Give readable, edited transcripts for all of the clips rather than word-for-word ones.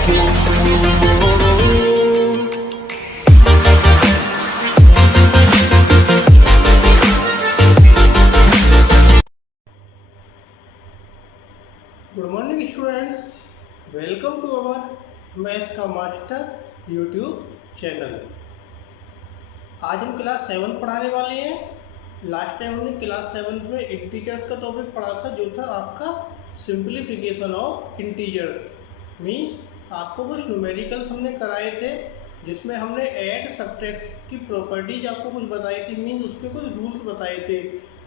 Good morning students, welcome to our math का master YouTube channel. आज हम class 7 पढ़ाने वाले हैं। लास्ट टाइम हमने क्लास 7 में इंटीजर्स का टॉपिक पढ़ा था, जो था आपका सिंप्लीफिकेशन ऑफ इंटीजर्स। मीन्स आपको कुछ न्यूमेरिकल्स हमने कराए थे, जिसमें हमने ऐड सब्ट्रैक्ट की प्रॉपर्टीज आपको कुछ बताई थी। मीन्स उसके कुछ रूल्स बताए थे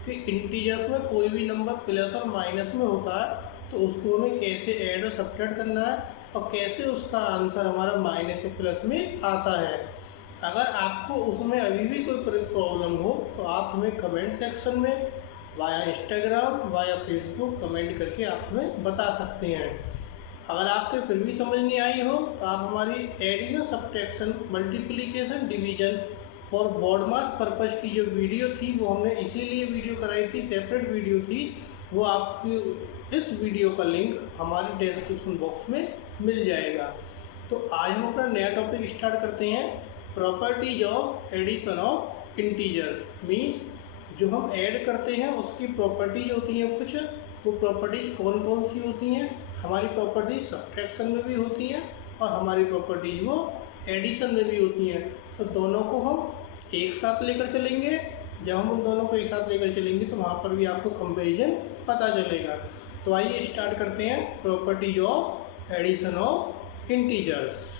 कि इंटीजर्स में कोई भी नंबर प्लस और माइनस में होता है तो उसको हमें कैसे ऐड और सब्ट्रैक्ट करना है और कैसे उसका आंसर हमारा माइनस से प्लस में आता है। अगर आपको उसमें अभी भी कोई प्रॉब्लम हो तो आप हमें कमेंट सेक्शन में via Instagram via Facebook comment करके आप हमें बता सकते हैं। अगर आपके फिर भी समझ नहीं आई हो तो आप हमारी एडिशन, सब्ट्रैक्शन, मल्टीप्लिकेशन, डिवीजन और बोर्ड मास पर्पज़ की जो वीडियो थी वो हमने इसीलिए वीडियो कराई थी, सेपरेट वीडियो थी। वो आपकी इस वीडियो का लिंक हमारे डिस्क्रिप्शन बॉक्स में मिल जाएगा। तो आज हम अपना नया टॉपिक स्टार्ट करते हैं, properties of addition of integers. Means जो हम ऐड करते हैं उसकी प्रॉपर्टीज होती हैं कुछ। वो प्रॉपर्टीज कौन कौन सी होती हैं? हमारी प्रॉपर्टीज सब्ट्रैक्शन में भी होती हैं और हमारी प्रॉपर्टीज वो एडिशन में भी होती हैं। तो दोनों को हम एक साथ लेकर चलेंगे। जब हम उन दोनों को एक साथ लेकर चलेंगे तो वहाँ पर भी आपको कंपैरिजन पता चलेगा। तो आइए स्टार्ट करते हैं, properties of addition of integers.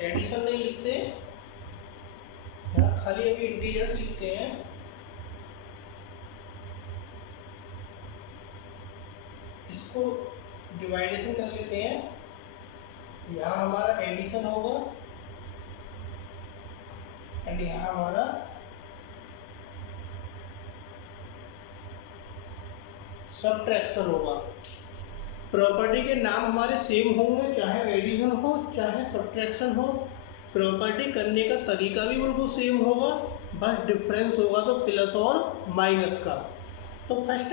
Addition नहीं लिखते, यहाँ खाली अभी इंटीजर्स लिखते हैं। इसको डिवाइडेशन कर लेते हैं। यहाँ हमारा एडिशन होगा एंड यहाँ हमारा सब्ट्रैक्शन होगा। प्रॉपर्टी के नाम हमारे सेम होंगे, चाहे एडिशन हो चाहे सब्ट्रैक्शन हो। प्रॉपर्टी करने का तरीका भी बिल्कुल सेम होगा, बस डिफरेंस होगा तो प्लस और माइनस का। तो फर्स्ट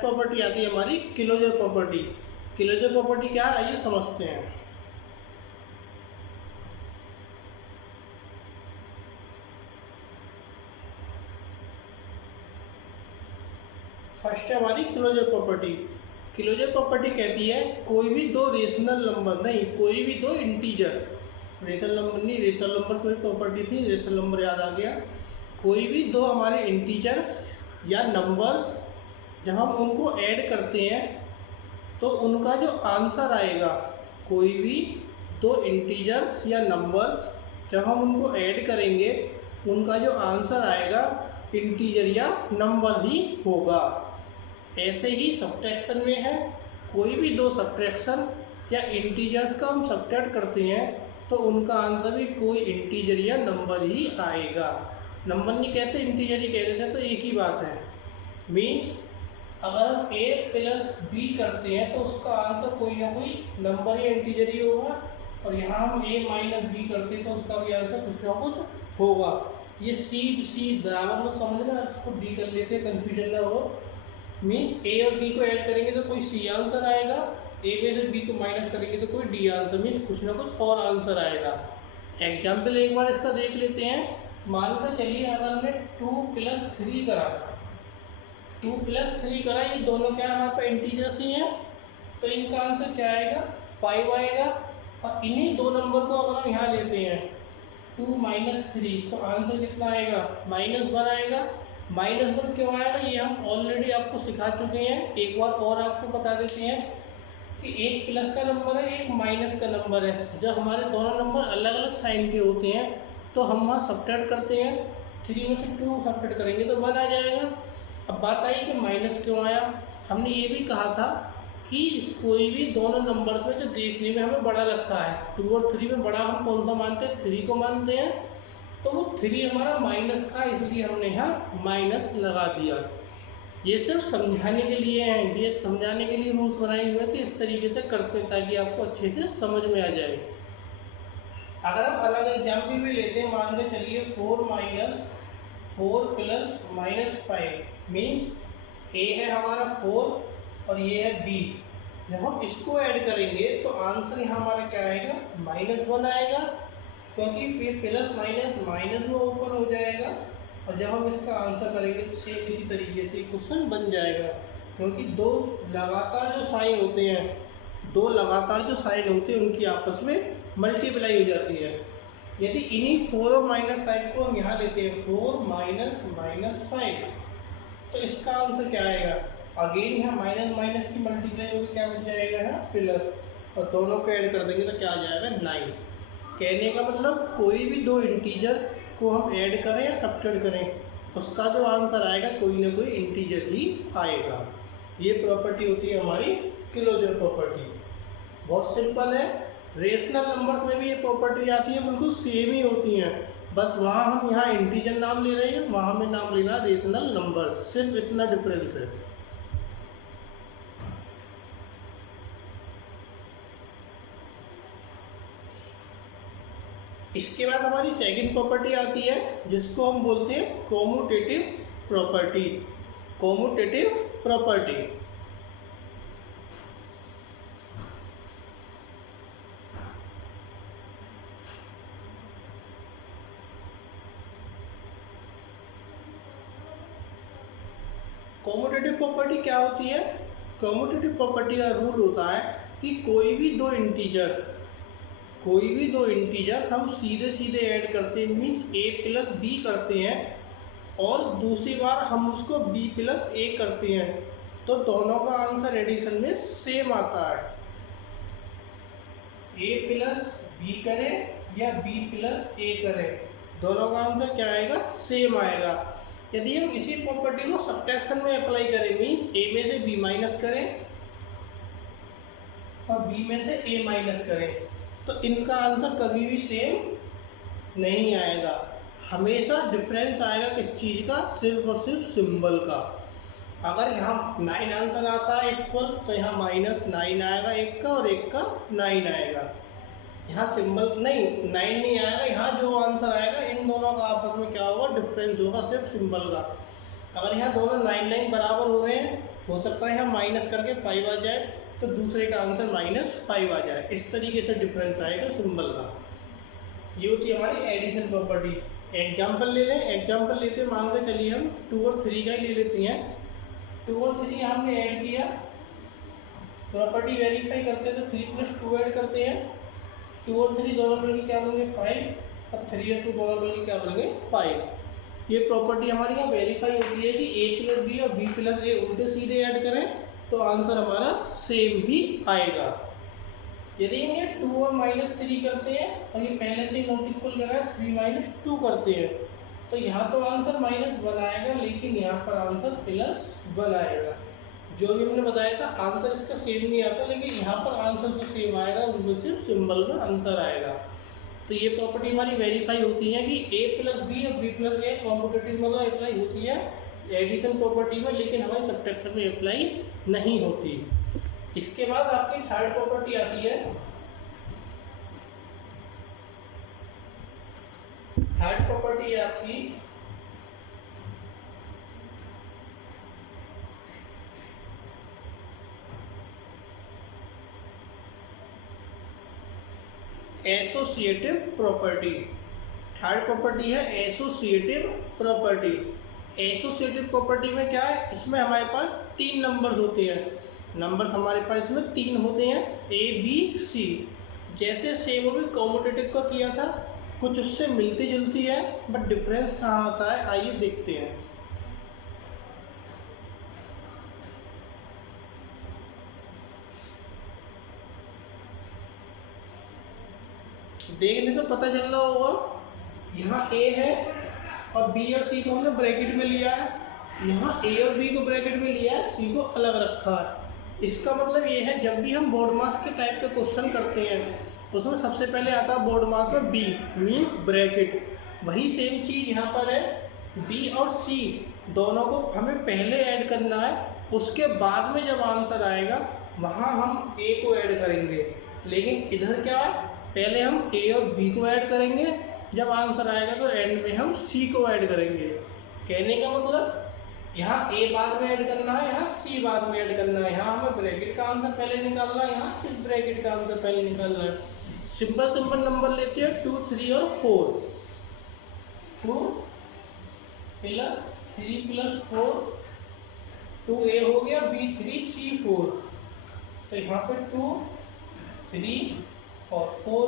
प्रॉपर्टी आती है हमारी क्लोजर प्रॉपर्टी। क्लोजर प्रॉपर्टी क्या है, आइए समझते हैं। फर्स्ट है हमारी क्लोजर प्रॉपर्टी। क्लोजर प्रॉपर्टी कहती है कोई भी दो रेशनल नंबर नहीं, कोई भी दो इंटीजर, रेशनल नंबर नहीं, रेशनल नंबर में प्रॉपर्टी थी, रेशनल नंबर याद आ गया। कोई भी दो हमारे इंटीजर्स या नंबर्स जब हम उनको ऐड करते हैं तो उनका जो आंसर आएगा, कोई भी दो इंटीजर्स या नंबर्स जब हम उनको ऐड करेंगे उनका जो आंसर आएगा इंटीजर या नंबर ही होगा। ऐसे ही सब्ट्रैक्शन में है, कोई भी दो सब्ट्रैक्शन या इंटीजर्स का हम सब्ट्रैक्ट करते हैं तो उनका आंसर भी कोई इंटीजर या नंबर ही आएगा। नंबर नहीं कहते, इंटीजर ही कह देते हैं, तो एक ही बात है। मीन्स अगर हम a प्लस बी करते हैं तो उसका आंसर कोई ना कोई नंबर या इंटीजर ही होगा, और यहाँ हम a माइनस बी करते हैं तो उसका भी आंसर कुछ ना कुछ होगा। ये सी बराबर में समझना, इसको डी कर लेते हैं, कन्फ्यूजन ना हो। मीन्स a और b को ऐड करेंगे तो कोई सी आंसर आएगा, a में से b को माइनस करेंगे तो कोई डी आंसर, मीन्स कुछ ना कुछ और आंसर आएगा। एग्जाम्पल एक बार इसका देख लेते हैं। मानकर चलिए अगर हमने 2 प्लस 3 करा, 2 प्लस 3 करा, ये दोनों क्या हमारे पास इंटीजर्स ही हैं, तो इनका आंसर क्या आएगा, 5 आएगा। और इन्हीं दो नंबर को अगर हम यहाँ लेते हैं 2 माइनस 3 तो आंसर कितना आएगा, -1 आएगा। -1 क्यों आएगा, ये हम ऑलरेडी आपको सिखा चुके हैं। एक बार और आपको बता देते हैं कि एक प्लस का नंबर है, एक माइनस का नंबर है। जब हमारे दोनों नंबर अलग अलग साइन के होते हैं तो हम वहाँ सब्ट्रैक्ट करते हैं, 3 में से 2 सब्ट्रैक्ट करेंगे तो 1 आ जाएगा। अब बात आई कि माइनस क्यों आया। हमने ये भी कहा था कि कोई भी दोनों नंबर्स में जो देखने में हमें बड़ा लगता है, 2 और 3 में बड़ा हम कौन सा मानते हैं, 3 को मानते हैं। तो वो 3 हमारा माइनस का, इसलिए हमने यहाँ माइनस लगा दिया। ये सिर्फ समझाने के लिए हैं, ये समझाने के लिए रूल्स बनाए हुए हैं कि इस तरीके से करते हैं ताकि आपको अच्छे से समझ में आ जाए। अगर हम अलग एग्जाम्पल भी लेते हैं, मान 4 माइनस 4 प्लस -5 मीन्स ए है हमारा 4 और ये है बी। जब हम इसको ऐड करेंगे तो आंसर यहाँ हमारा क्या आएगा, -1 आएगा, क्योंकि ये प्लस माइनस माइनस में ओपन हो जाएगा। और जब हम इसका आंसर करेंगे तो सेम इसी तरीके से क्वेश्चन बन जाएगा, क्योंकि दो लगातार जो साइन होते हैं उनकी आपस में मल्टीप्लाई हो जाती है। यदि इन्हीं 4 और -5 को हम यहाँ लेते हैं 4 माइनस -5, तो इसका आंसर क्या आएगा, अगेन यहाँ माइनस माइनस की मल्टीप्लाई होकर क्या बन जाएगा यहाँ प्लस, और दोनों को ऐड कर देंगे तो क्या आ जाएगा 9। कहने का मतलब कोई भी दो इंटीजर को हम ऐड करें या सब्ट्रैक्ट करें, उसका जो आंसर आएगा कोई ना कोई इंटीजर ही आएगा। ये प्रॉपर्टी होती है हमारी क्लोजर प्रॉपर्टी, बहुत सिंपल है। रेशनल नंबर्स में भी ये प्रॉपर्टी आती है, बिल्कुल सेम ही होती हैं, बस वहाँ हम यहाँ इंटीजर नाम ले रहे हैं, वहाँ हमें नाम लेना रेशनल नंबर, सिर्फ इतना डिफरेंस है। इसके बाद हमारी सेकंड प्रॉपर्टी आती है जिसको हम बोलते हैं commutative property. Commutative property commutative property क्या होती है? कॉम्यूटेटिव प्रॉपर्टी का रूल होता है कि कोई भी दो इंटीजर हम सीधे सीधे ऐड करते हैं, मीन्स a प्लस बी करते हैं, और दूसरी बार हम उसको b प्लस a करते हैं, तो दोनों का आंसर एडिशन में सेम आता है। a प्लस बी करें या b प्लस a करें, दोनों का आंसर क्या आएगा, सेम आएगा। यदि हम इसी प्रॉपर्टी को सब्ट्रैक्शन में अप्लाई करें, मीन a में से b माइनस करें और b में से a माइनस करें, तो इनका आंसर कभी भी सेम नहीं आएगा, हमेशा डिफरेंस आएगा किस चीज़ का, सिर्फ और सिर्फ सिंबल का। अगर यहाँ 9 आंसर आता है इक्वल, तो यहाँ -9 आएगा एक का, और एक का 9 आएगा। यहाँ सिंबल नहीं 9 नहीं आएगा, यहाँ जो आंसर आएगा इन दोनों का आपस में क्या होगा, डिफरेंस होगा सिर्फ सिंबल का। अगर यहाँ दोनों 9 बराबर हो रहे हैं, हो सकता है यहाँ माइनस करके 5 आ जाए, तो दूसरे का आंसर -5 आ जाए, इस तरीके से डिफरेंस आएगा सिंबल का। ये होती है हमारी एडिशन प्रॉपर्टी। एग्जाम्पल ले लें, एग्जाम्पल लेते मान के चलिए हम 2 और 3 का ही ले लेते हैं। 2 और 3 हमने ऐड किया, प्रॉपर्टी वेरीफाई करते हैं तो 3 + 2 ऐड करते हैं, 2 और 3 दोनों मिलकर क्या बनेंगे 5, अब 3 और 2 दोनों मिलकर क्या बनेंगे 5। ये प्रॉपर्टी हमारी यहाँ वेरीफाई होती है कि a प्लस बी और b प्लस a उल्टे सीधे ऐड करें तो आंसर हमारा सेम ही आएगा। यदि ये 2 और -3 करते हैं और ये पहले से ही नॉट इक्वल करा है 3 - 2 करते हैं, तो यहाँ तो आंसर -1 आएगा, लेकिन यहाँ पर आंसर +1 आएगा। जो भी हमने बताया था आंसर इसका सेम नहीं आता, लेकिन यहाँ पर आंसर जो सेम आएगा उनमें सिर्फ सिंबल में अंतर आएगा। तो ये प्रॉपर्टी हमारी वेरीफाई होती है कि a प्लस बी और b प्लस a कॉम्पिटेटिव में अप्लाई होती है एडिशन प्रॉपर्टी में, लेकिन हमारी सब्ट्रैक्शन में अप्लाई नहीं होती। इसके बाद आपकी थर्ड प्रॉपर्टी आती है। थर्ड प्रॉपर्टी है आपकी एसोसिएटिव प्रॉपर्टी। थर्ड प्रॉपर्टी है एसोसिएटिव प्रॉपर्टी। एसोसिएटिव प्रॉपर्टी में क्या है, इसमें हमारे पास 3 नंबर्स होते हैं। नंबर्स हमारे पास इसमें 3 होते हैं, A B C। जैसे सेम भी कॉम्यूटेटिव का किया था, कुछ उससे मिलती जुलती है, बट डिफरेंस कहाँ आता है आइए देखते हैं। देखने से पता चल रहा होगा, यहाँ A है और B और C को हमने ब्रैकेट में लिया है, यहाँ A और B को ब्रैकेट में लिया है, C को अलग रखा है। इसका मतलब ये है जब भी हम बोर्ड मार्क्स के टाइप का क्वेश्चन करते हैं उसमें सबसे पहले आता है बोर्ड मार्क्स में B मीन ब्रैकेट। वही सेम चीज़ यहाँ पर है, B और C दोनों को हमें पहले ऐड करना है, उसके बाद में जब आंसर आएगा वहाँ हम A को ऐड करेंगे। लेकिन इधर क्या है, पहले हम A और B को ऐड करेंगे, जब आंसर आएगा तो एंड में हम सी को ऐड करेंगे। कहने का मतलब यहाँ ए बाद में ऐड करना है, यहाँ सी बाद में ऐड करना है। यहाँ हमें ब्रैकेट का आंसर पहले निकालना है, यहाँ सिर्फ ब्रैकेट का आंसर पहले निकालना है। सिंपल सिंपल नंबर लेते हैं 2, 3 और 4। 2 प्लस 3 प्लस 4, 2a हो गया, b3 c4। तो यहाँ पे 2, 3 और 4।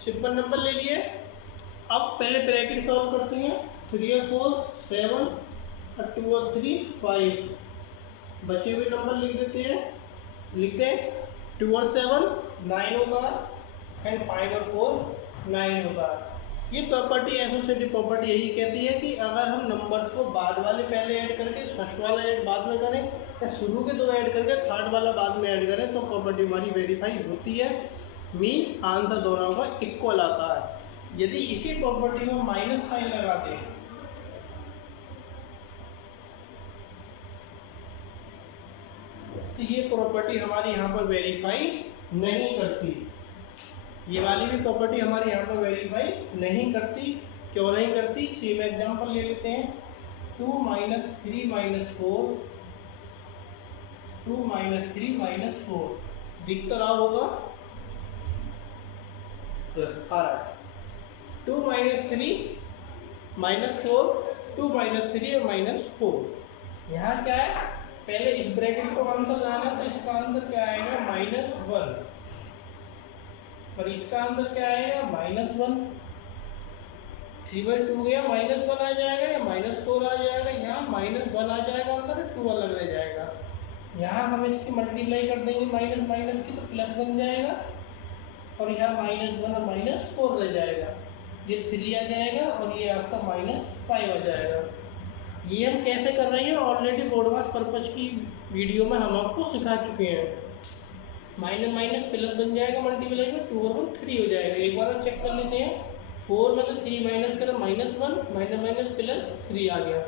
सिंपल नंबर ले लिए। अब पहले ब्रैकेट सॉल्व करते हैं। 3 और 4 7 और 2 और 3 5। बचे हुए नंबर लिख देते हैं। लिखते हैं 2 और 7 9 होगा एंड 5 और 4 9 होगा। ये प्रॉपर्टी एसोसिएटिव प्रॉपर्टी यही कहती है कि अगर हम नंबर को बाद वाले पहले ऐड करके फर्स्ट वाला ऐड बाद में करें या शुरू के दो ऐड करके थर्ड वाला बाद में ऐड करें तो प्रॉपर्टी हमारी वेरीफाई होती है। मीन आंसर दोनों का इक्वल आता है। यदि इसी प्रॉपर्टी में माइनस साइन लगाते हैं तो ये प्रॉपर्टी हमारी यहाँ पर वेरीफाई नहीं करती। ये वाली भी प्रॉपर्टी हमारी यहाँ पर वेरीफाई नहीं करती। क्यों नहीं करती? सेम एग्जांपल ले लेते हैं। 2 - 3 - 4, 2 - 3 - 4 दिख तो रहा होगा। 2 - 3 - 4, 2 - 3 और -4। यहाँ क्या है? पहले इस ब्रैकेट को आंसर लाना तो इसका आंसर क्या आएगा? -1। और इसका आंसर क्या आएगा? -1। 3/2 गया, -1 आ जाएगा या -4 आ जाएगा। यहाँ -1 आ जाएगा अंदर, 2 अलग रह जाएगा। यहाँ हम इसकी मल्टीप्लाई कर देंगे माइनस माइनस की तो प्लस बन जाएगा और यहाँ -1 और -4 रह जाएगा। ये 3 आ जाएगा और ये आपका -5 आ जाएगा। ये हम कैसे कर रहे हैं ऑलरेडी बोर्ड मास पर्पज की वीडियो में हम आपको सिखा चुके हैं। माइनस माइनस प्लस बन जाएगा, मल्टीप्लाई में 2 और 1 3 हो जाएगा। एक बार हम चेक कर लेते हैं। 4 में तो 3 माइनस करें -1, माइनस माइनस प्लस 3 आ गया।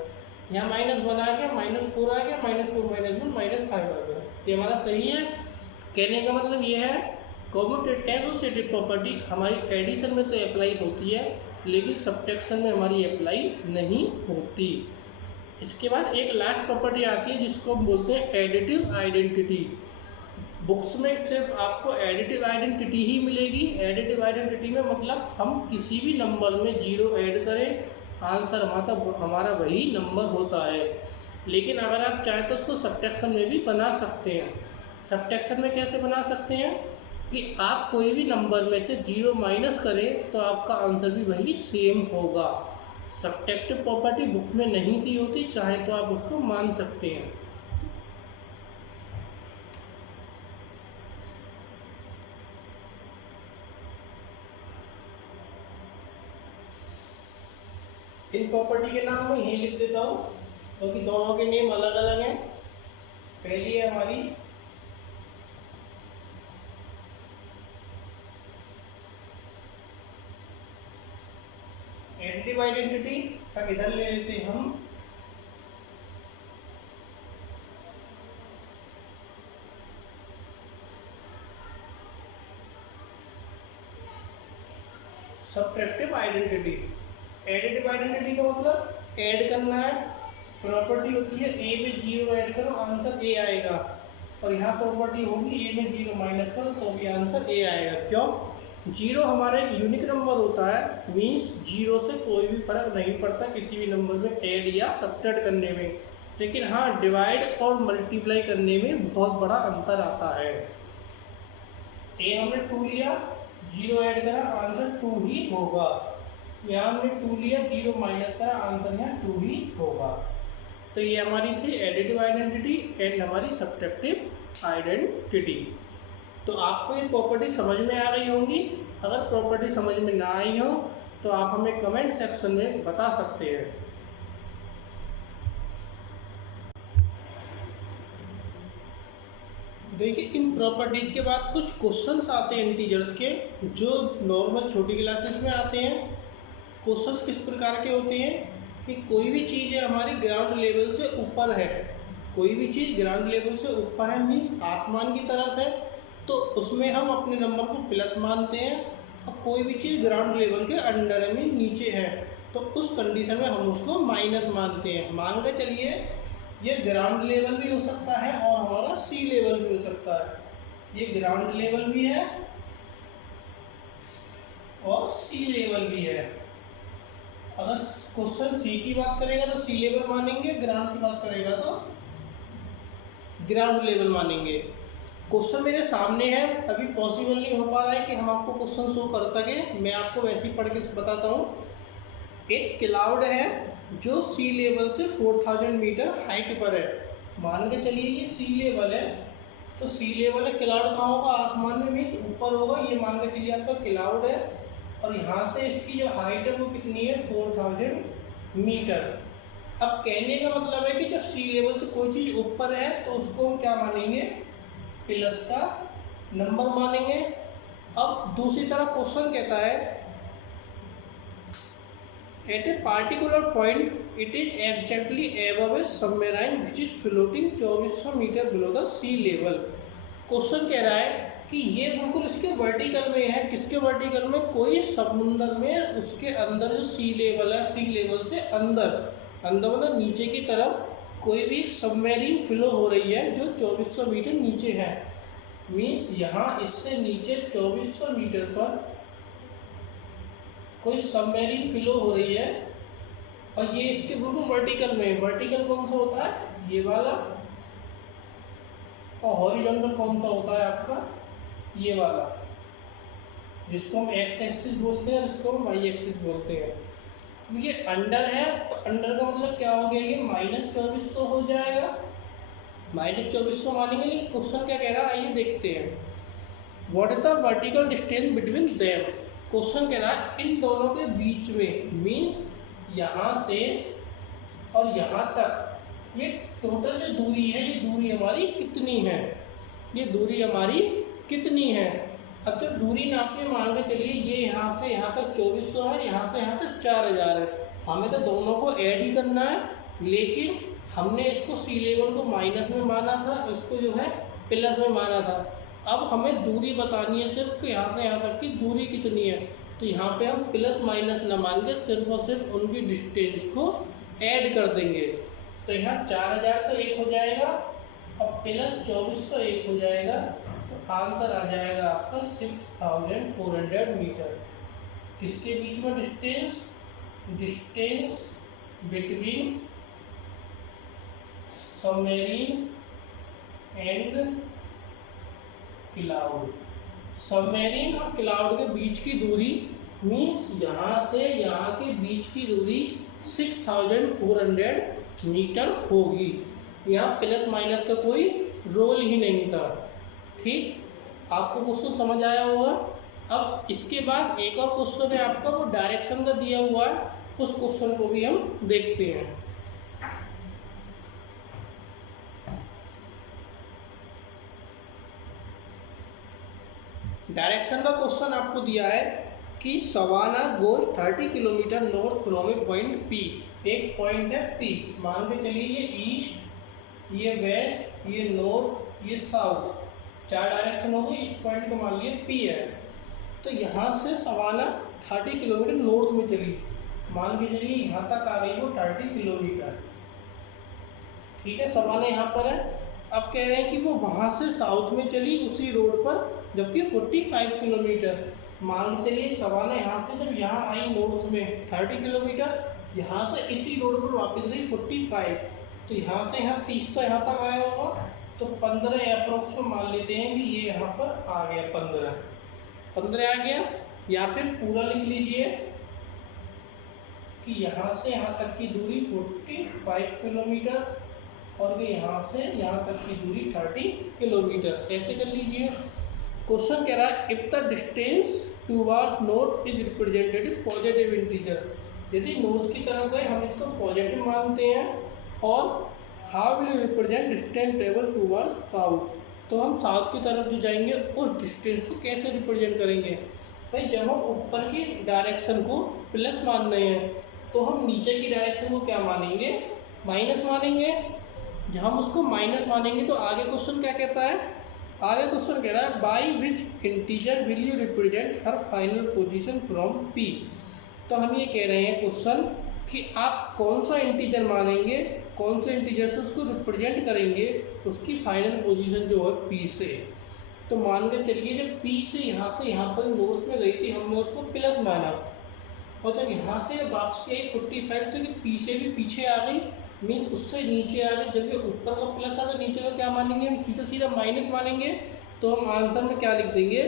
यहाँ -1 आ गया, -4 आ गया, -4 -1 -5 आ गया। ये हमारा सही है। कहने का मतलब ये है कॉम्यूटेटिव एसोसिएटिव प्रॉपर्टी हमारी एडिशन में तो अप्लाई होती है लेकिन सब्ट्रैक्शन में हमारी अप्लाई नहीं होती। इसके बाद एक लास्ट प्रॉपर्टी आती है जिसको हम बोलते हैं एडिटिव आइडेंटिटी। बुक्स में सिर्फ आपको एडिटिव आइडेंटिटी ही मिलेगी। एडिटिव आइडेंटिटी में मतलब हम किसी भी नंबर में 0 ऐड करें आंसर हमारा वही नंबर होता है। लेकिन अगर आप चाहें तो उसको सब्ट्रैक्शन में भी बना सकते हैं। सब्ट्रैक्शन में कैसे बना सकते हैं कि आप कोई भी नंबर में से 0 माइनस करें तो आपका आंसर भी वही सेम होगा। सब्ट्रैक्टिव प्रॉपर्टी बुक में नहीं दी होती, चाहे तो आप उसको मान सकते हैं। इन प्रॉपर्टी के नाम मैं यही लिख देता हूँ क्योंकि दोनों के नेम अलग अलग हैं। पहली है हमारी एडिटिव आइडेंटिटी, तब इधर ले लेते हैं हम सब्ट्रैक्टिव आइडेंटिटी। एडिटिव आइडेंटिटी का मतलब ऐड करना है। प्रॉपर्टी होती है ए में 0 ऐड करो आंसर ए आएगा और यहाँ प्रॉपर्टी होगी ए में 0 माइनस करो तो भी आंसर ए आएगा। क्यों? 0 हमारा एक यूनिक नंबर होता है। मीन्स 0 से कोई भी फर्क नहीं पड़ता किसी भी नंबर में ऐड या सब्ट्रैक्ट करने में। लेकिन हाँ, डिवाइड और मल्टीप्लाई करने में बहुत बड़ा अंतर आता है। ए हमने 2 लिया, 0 ऐड करा आंसर 2 ही होगा। यहाँ हमने 2 लिया, 0 माइनस करा आंसर यहाँ 2 ही होगा। तो ये हमारी थी एडिटिव आइडेंटिटी एंड हमारी सब्ट्रैक्टिव आइडेंटिटी। तो आपको ये प्रॉपर्टी समझ में आ गई होंगी। अगर प्रॉपर्टी समझ में ना आई हो तो आप हमें कमेंट सेक्शन में बता सकते हैं। देखिए, इन प्रॉपर्टीज के बाद कुछ क्वेश्चंस आते हैं इंटीजर्स के जो नॉर्मल छोटी क्लासेस में आते हैं। क्वेश्चंस किस प्रकार के होते हैं कि कोई भी चीज़ है हमारी ग्राउंड लेवल से ऊपर है कोई भी चीज़ ग्राउंड लेवल से ऊपर है मीन्स आसमान की तरफ है, तो उसमें हम अपने नंबर को प्लस मानते हैं। और कोई भी चीज़ ग्राउंड लेवल के अंडर है मीन नीचे है, तो उस कंडीशन में हम उसको माइनस मानते हैं। मान के चलिए ये ग्राउंड लेवल भी हो सकता है और हमारा सी लेवल भी हो सकता है। ये ग्राउंड लेवल भी है और सी लेवल भी है। अगर क्वेश्चन सी की बात करेगा तो सी लेवल मानेंगे, ग्राउंड की बात करेगा तो ग्राउंड लेवल मानेंगे। क्वेश्चन मेरे सामने है, अभी पॉसिबल नहीं हो पा रहा है कि हम आपको क्वेश्चन शो कर सके, मैं आपको वैसे ही पढ़ के बताता हूँ। एक क्लाउड है जो सी लेवल से 4000 मीटर हाइट पर है। मान के चलिए ये सी लेवल है, तो सी लेवल है, क्लाउड कहाँ होगा, आसमान में मीन्स ऊपर होगा। ये मान के चलिए आपका क्लाउड है और यहाँ से इसकी जो हाइट है वो कितनी है, 4000 मीटर। अब कहने का मतलब है कि जब सी लेवल से कोई चीज़ ऊपर है तो उसको हम क्या मानेंगे, प्लस का नंबर मानेंगे। अब दूसरी तरफ क्वेश्चन कहता है at a particular point it is exactly above a submarine which is floating 2400 metre below the sea level. Question कह रहा है कि ये बिल्कुल इसके वर्टिकल में है। किसके वर्टिकल में, कोई समुद्र में उसके अंदर जो सी लेवल है, सी लेवल से अंदर मतलब नीचे की तरफ कोई भी सबमरीन फ्लो हो रही है जो 2400 मीटर नीचे है। मीन्स यहाँ इससे नीचे 2400 मीटर पर कोई सबमरीन फ्लो हो रही है और ये इसके बिल्कुल वर्टिकल में। वर्टिकल कौन सा होता है, ये वाला, और हॉरिजॉन्टल कौन सा होता है आपका, ये वाला, जिसको हम एक्स एक्सिस बोलते हैं, जिसको हम वाई एक्सिस बोलते हैं। ये अंडर है तो अंडर का मतलब क्या हो गया, ये -2400 हो जाएगा। -2400 मानेंगे, लेकिन क्वेश्चन क्या कह रहा है आइए देखते हैं। What is the vertical distance between them. Question कह रहा है इन दोनों के बीच में, मीन्स यहाँ से और यहाँ तक ये टोटल जो दूरी है, ये दूरी हमारी कितनी है, ये दूरी हमारी कितनी है। अब जब दूरी नापने मान के चलिए ये यहाँ से यहाँ तक 2400 है, यहाँ से यहाँ तक 4000 है। हमें तो दोनों को ऐड ही करना है, लेकिन हमने इसको सी लेवल को माइनस में माना था, इसको जो है प्लस में माना था। अब हमें दूरी बतानी है सिर्फ कि यहाँ से यहाँ तक की दूरी कितनी है, तो यहाँ पे हम प्लस माइनस न मान के सिर्फ और सिर्फ उनकी डिस्टेंस को ऐड कर देंगे। तो यहाँ 4000 तो एक हो जाएगा और प्लस 2400 एक हो जाएगा, तो आंसर आ जाएगा आपका 6400 मीटर। किसके बीच में distance, distance between submarine and cloud. Submarine और क्लाउड के बीच की दूरी मीन्स यहाँ से यहाँ के बीच की दूरी 6400 मीटर होगी। यहाँ प्लस माइनस का कोई रोल ही नहीं था। ठीक, आपको क्वेश्चन समझ आया होगा। अब इसके बाद एक और क्वेश्चन है आपका, वो डायरेक्शन का दिया हुआ है, उस क्वेश्चन को भी हम देखते हैं। डायरेक्शन का क्वेश्चन आपको दिया है कि Savannah goes 30 kilometre north from a point P. एक पॉइंट है पी, मान के चलिए ये ईस्ट, ये वेस्ट, ये नॉर्थ, ये साउथ, 4 डायरेक्शन हो गई। इस पॉइंट को मान लिए पी है। तो यहाँ से सवाना 30 किलोमीटर नॉर्थ में चली, मान के चलिए यहाँ तक आ गई वो 30 किलोमीटर। ठीक है, सवाना यहाँ पर है। अब कह रहे हैं कि वो वहाँ से साउथ में चली उसी रोड पर, जबकि 45 किलोमीटर। मान के चलिए सवाना यहाँ से जब यहाँ आई नॉर्थ में 30 किलोमीटर, यहाँ से इसी रोड पर वापस गई 45, तो यहाँ से यहाँ 30 तो यहाँ तक आया होगा, तो 15 अप्रोक्स में मान लेते हैं कि ये यहाँ पर आ गया 15 आ गया। या फिर पूरा लिख लीजिए कि यहाँ से यहाँ तक की दूरी 45 किलोमीटर और कि यहाँ से यहाँ तक की दूरी 30 किलोमीटर। ऐसे कर लीजिए। क्वेश्चन कह रहा है if the distance towards north is represented in positive integer. यदि नॉर्थ की तरफ गए हम इसको पॉजिटिव मानते हैं, और how will represent distance travel towards south, तो हम साउथ की तरफ जो जाएंगे उस डिस्टेंस को कैसे रिप्रेजेंट करेंगे। भाई जब हम ऊपर की डायरेक्शन को प्लस मान रहे हैं तो हम नीचे की डायरेक्शन को क्या मानेंगे, माइनस मानेंगे। जब हम उसको माइनस मानेंगे तो आगे क्वेश्चन क्या कहता है, आगे क्वेश्चन कह रहा है by which integer will you represent her final position from P. तो हम ये कह रहे हैं क्वेश्चन कि आप कौन सा इंटीजर मानेंगे, कौन से इंटीजर से उसको रिप्रेजेंट करेंगे उसकी फाइनल पोजीशन जो है पी से। तो मान के चलिए जब पी से यहाँ पर नोट्स में गई थी, हमने उसको प्लस माना, और जब यहाँ से वापसी आई 45 तो ये पी से भी पीछे आ गई, मीन्स उससे नीचे आ गई। जब ये ऊपर का प्लस था तो नीचे का क्या मानेंगे, हम सीधा सीधा माइनस मानेंगे। तो हम आंसर में क्या लिख देंगे,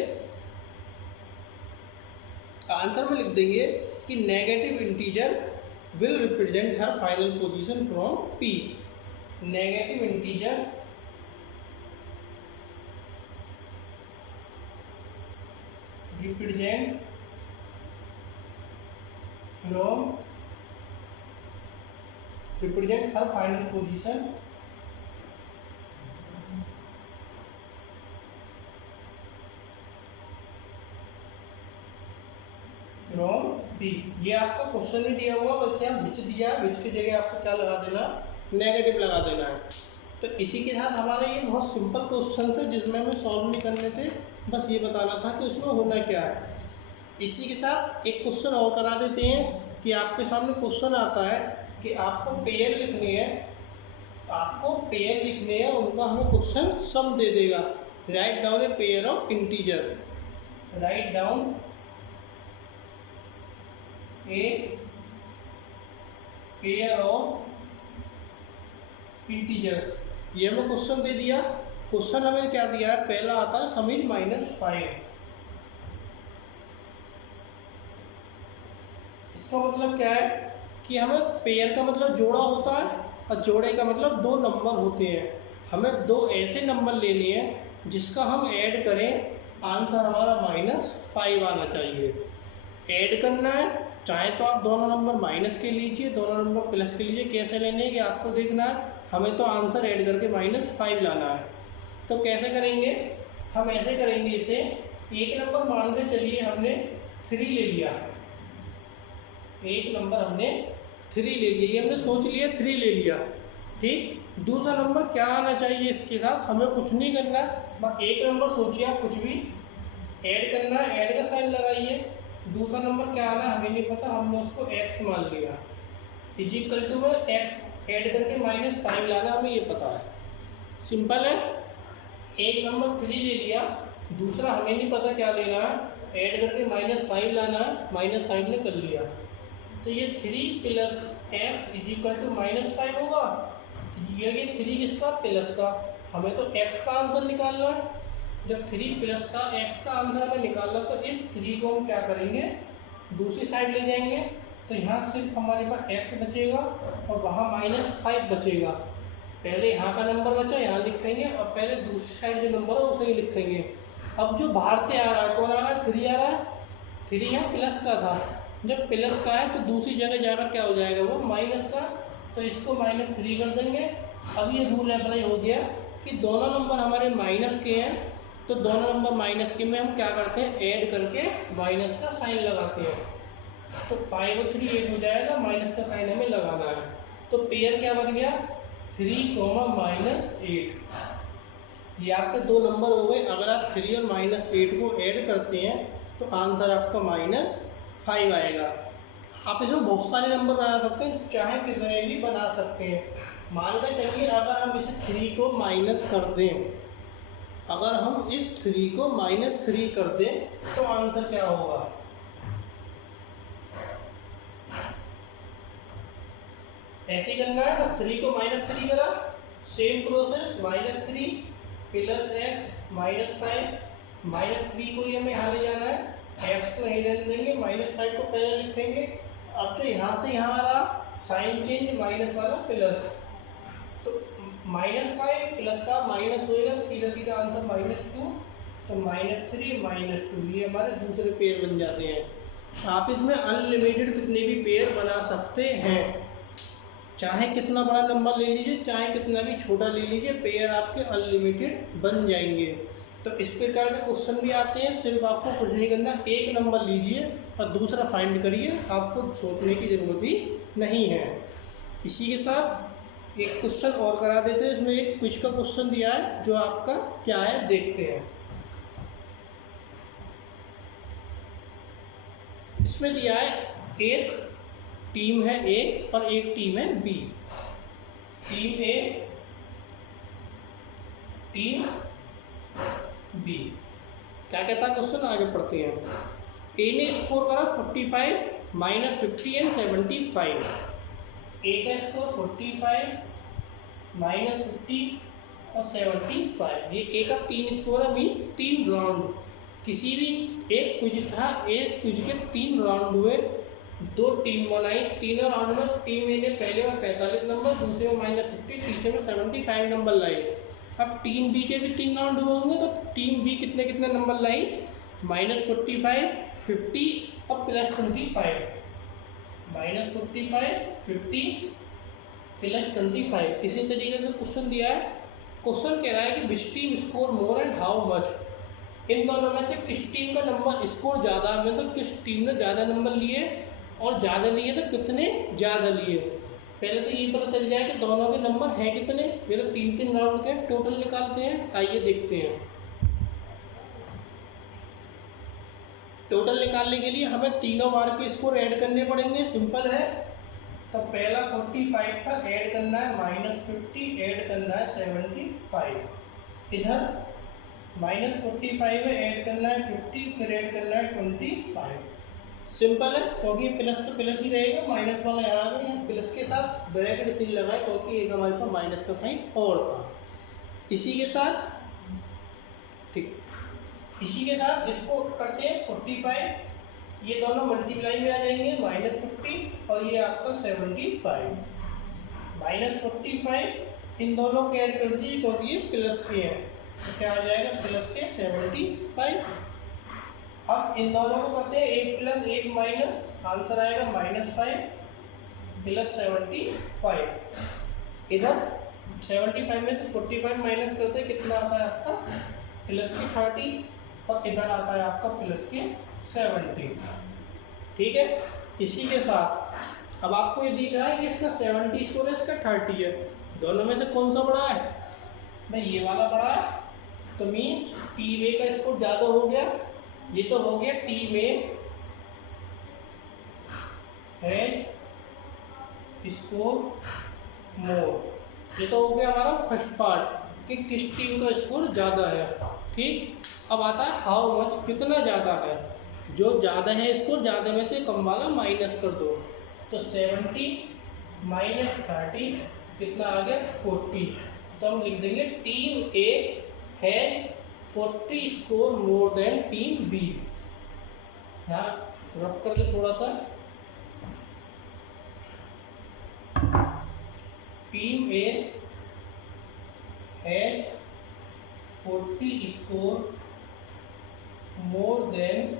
आंसर में लिख देंगे कि negative integer will represent her final position from P. Negative integer represent her final position from P. ये आपको क्वेश्चन में दिया हुआ, बच्चे हम विच दिया, विच की जगह आपको क्या लगा देना, नेगेटिव लगा देना है। तो इसी के साथ हमारा ये बहुत सिंपल क्वेश्चन थे जिसमें हमें सॉल्व नहीं करने थे, बस ये बताना था कि उसमें होना क्या है। इसी के साथ एक क्वेश्चन और करा देते हैं कि आपके सामने क्वेश्चन आता है कि आपको पेयर लिखने हैं, आपको पेयर लिखने हैं, उनका हमें क्वेश्चन सम दे देगा। Write down a pair of integer, write down a pair of integer, ये हमें क्वेश्चन दे दिया। क्वेश्चन हमें क्या दिया है, पहला आता है सम इज -5। इसका मतलब क्या है कि हमें पेयर का मतलब जोड़ा होता है और जोड़े का मतलब दो नंबर होते हैं। हमें दो ऐसे नंबर लेने हैं जिसका हम ऐड करें, आंसर हमारा -5 आना चाहिए। ऐड करना है, चाहे तो आप दोनों नंबर माइनस के लीजिए, दोनों नंबर प्लस के लीजिए, कैसे लेने कि आपको देखना है। हमें तो आंसर ऐड करके -5 लाना है। तो कैसे करेंगे, हम ऐसे करेंगे, इसे एक नंबर मान के चलिए हमने 3 ले लिया, एक नंबर हमने 3 ले लिया, ये हमने सोच लिया 3 ले लिया, ठीक। दूसरा नंबर क्या आना चाहिए इसके साथ, हमें कुछ नहीं करना, बस एक नंबर सोचिए आप, कुछ भी ऐड करना है, ऐड का साइन लगाइए। दूसरा नंबर क्या आना हमें नहीं पता, हमने उसको x मान लिया, इजिकल टू में x ऐड करके -5 लाना, हमें ये पता है, सिंपल है। एक नंबर 3 ले लिया, दूसरा हमें नहीं पता क्या लेना है, ऐड करके -5 लाना है, -5 ने कर लिया। तो ये 3 + x इजिकल टू -5 होगा। ये 3 किसका, प्लस का, हमें तो x का आंसर निकालना है। जब 3 प्लस का x का आंसर हमें निकालना, तो इस 3 को हम क्या करेंगे, दूसरी साइड ले जाएंगे। तो यहाँ सिर्फ हमारे पास x बचेगा और वहाँ -5 बचेगा। पहले यहाँ का नंबर बचा, यहाँ लिखेंगे, और पहले दूसरी साइड जो नंबर है उसे ही लिखेंगे। अब जो बाहर से आ रहा है, कौन आ रहा है, 3 आ रहा है। 3 यहाँ प्लस का था, जब प्लस का है तो दूसरी जगह जाकर क्या हो जाएगा, वो माइनस का, तो इसको -3 कर देंगे। अब ये रूल अप्लाई हो गया कि दोनों नंबर हमारे माइनस के हैं, तो दोनों नंबर माइनस के में हम क्या करते हैं, ऐड करके माइनस का साइन लगाते हैं। तो 5 और 3 8 हो जाएगा, माइनस का साइन हमें लगाना है। तो पेयर क्या बन गया, 3, -8। ये आपके दो नंबर हो गए। अगर आप 3 और -8 को ऐड करते हैं तो आंसर आपका -5 आएगा। आप इसमें बहुत सारे नंबर बना सकते हैं, चाहे कितने भी बना सकते हैं। मान कर चलिए अगर हम इसे 3 को माइनस कर दें, अगर हम इस 3 को -3 कर दें तो आंसर क्या होगा, ऐसे करना है। तो 3 को -3 करा, सेम प्रोसेस, -3 + x -5, -3 को ही हमें यहाँ ले जाना है, x को यहीं रहने देंगे, -5 को पहले लिखेंगे। अब तो यहाँ से यहाँ आ रहा, साइन चेंज, माइनस वाला प्लस, तो -5 प्लस का माइनस होएगा, सीधा सीधा आंसर -2, तो -3 -2, ये हमारे दूसरे पेयर बन जाते हैं। आप इसमें अनलिमिटेड कितने भी पेयर बना सकते हैं, चाहे कितना बड़ा नंबर ले लीजिए, चाहे कितना भी छोटा ले लीजिए, पेयर आपके अनलिमिटेड बन जाएंगे। तो इस प्रकार के क्वेश्चन भी आते हैं, सिर्फ आपको कुछ नहीं करना, एक नंबर लीजिए और दूसरा फाइंड करिए, आपको सोचने की ज़रूरत ही नहीं है। इसी के साथ एक क्वेश्चन और करा देते हैं। इसमें एक क्विज का क्वेश्चन दिया है जो आपका क्या है देखते हैं। इसमें दिया है एक टीम है ए और एक टीम है बी। टीम ए, टीम बी। क्या कहता है क्वेश्चन, आगे पढ़ते हैं। ए ने स्कोर करा 45 -50 एंड 75। ए का स्कोर 45 -50 और 75। ये ए का 3 स्कोर है, मीन 3 राउंड। किसी भी एक क्विज था, एक क्विज के 3 राउंड हुए, 2 टीम बनाई। तीनों राउंड में टीम ए ने पहले में 45 नंबर, दूसरे में -50, तीसरे में 75 नंबर लाई। अब टीम बी के भी 3 राउंड हुए होंगे, तो टीम बी कितने कितने नंबर लाई, -45, 50 और +25। -45, 50 +25। इसी तरीके से क्वेश्चन दिया है। क्वेश्चन कह रहा है कि which team score more and how much. इन दोनों में से किस टीम का नंबर स्कोर ज़्यादा है, मतलब किस टीम ने ज़्यादा नंबर लिए और ज़्यादा लिए तो कितने ज़्यादा लिए। पहले तो ये पता चल जाए कि दोनों के नंबर हैं कितने। ये तो 3-3 राउंड के टोटल निकालते हैं। आइए देखते हैं। टोटल निकालने के लिए हमें तीनों बार के स्कोर ऐड करने पड़ेंगे। सिंपल है। तो पहला 45 था, ऐड करना है -50, ऐड करना है 75। इधर -45 है, ऐड करना है 50, फिर ऐड करना है 25। सिंपल है, क्योंकि प्लस तो प्लस ही रहेगा, माइनस वाला यहाँ आ गया, प्लस के साथ ब्रैकेट इसलिए लगाए क्योंकि एक हमारे पास माइनस का साइन और था। इसी के साथ ठीक, इसी के साथ इसको करते हैं 45। ये दोनों मल्टीप्लाई में आ जाएंगे, -50 और ये आपका 75। -45 इन दोनों के ऐड कर दीजिए क्योंकि ये प्लस के हैं, तो क्या आ जाएगा, प्लस के 75। अब इन दोनों को करते हैं 1 + 1 माइनस, आंसर आएगा -5 + 75। इधर 75 में से 45 माइनस करते हैं, कितना आता है आपका, +30, और इधर आता है आपका +70। ठीक है। इसी के साथ अब आपको ये दिख रहा है कि इसका 70 स्कोर है, इसका 30 है। दोनों में से कौन सा बड़ा है भाई, ये वाला बड़ा है। तो मीन्स टीम ए का स्कोर ज़्यादा हो गया। ये तो हो गया टीम ए है स्कोर मोर। ये तो हो गया हमारा फर्स्ट पार्ट कि किस टीम का स्कोर ज़्यादा है। ठीक। अब आता है हाउ मच, कितना ज़्यादा है। जो ज़्यादा है स्कोर, ज़्यादा में से कम वाला माइनस कर दो। तो 70 - 30 कितना आ गया, 40। तो हम लिख देंगे टीम ए है 40 score more than team B. यहाँ रफ कर दे थोड़ा सा। टीम ए है 40 score more than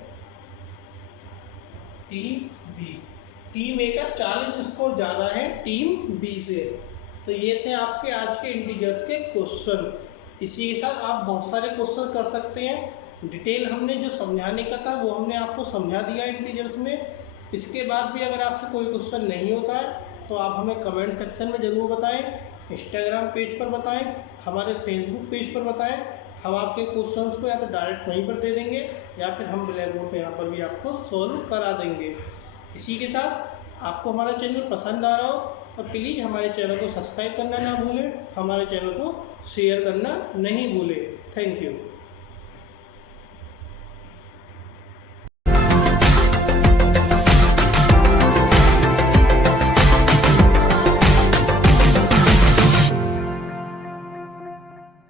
team B. Team A का 40 स्कोर ज़्यादा है टीम बी से। तो ये थे आपके आज के इंटीजर्स के क्वेश्चन। इसी के साथ आप बहुत सारे क्वेश्चन कर सकते हैं। डिटेल हमने जो समझाने का था वो हमने आपको समझा दिया इंटीजर्स में। इसके बाद भी अगर आपसे कोई क्वेश्चन नहीं होता है तो आप हमें कमेंट सेक्शन में ज़रूर बताएं, इंस्टाग्राम पेज पर बताएं, हमारे फेसबुक पेज पर बताएं। हम आपके क्वेश्चंस को या तो डायरेक्ट वहीं पर दे देंगे या फिर हम ब्लैक बोर्ड पर यहाँ पर भी आपको सॉल्व करा देंगे। इसी के साथ आपको हमारा चैनल पसंद आ रहा हो तो प्लीज़ हमारे चैनल को सब्सक्राइब करना ना भूलें, हमारे चैनल को शेयर करना नहीं भूलें। Thank you.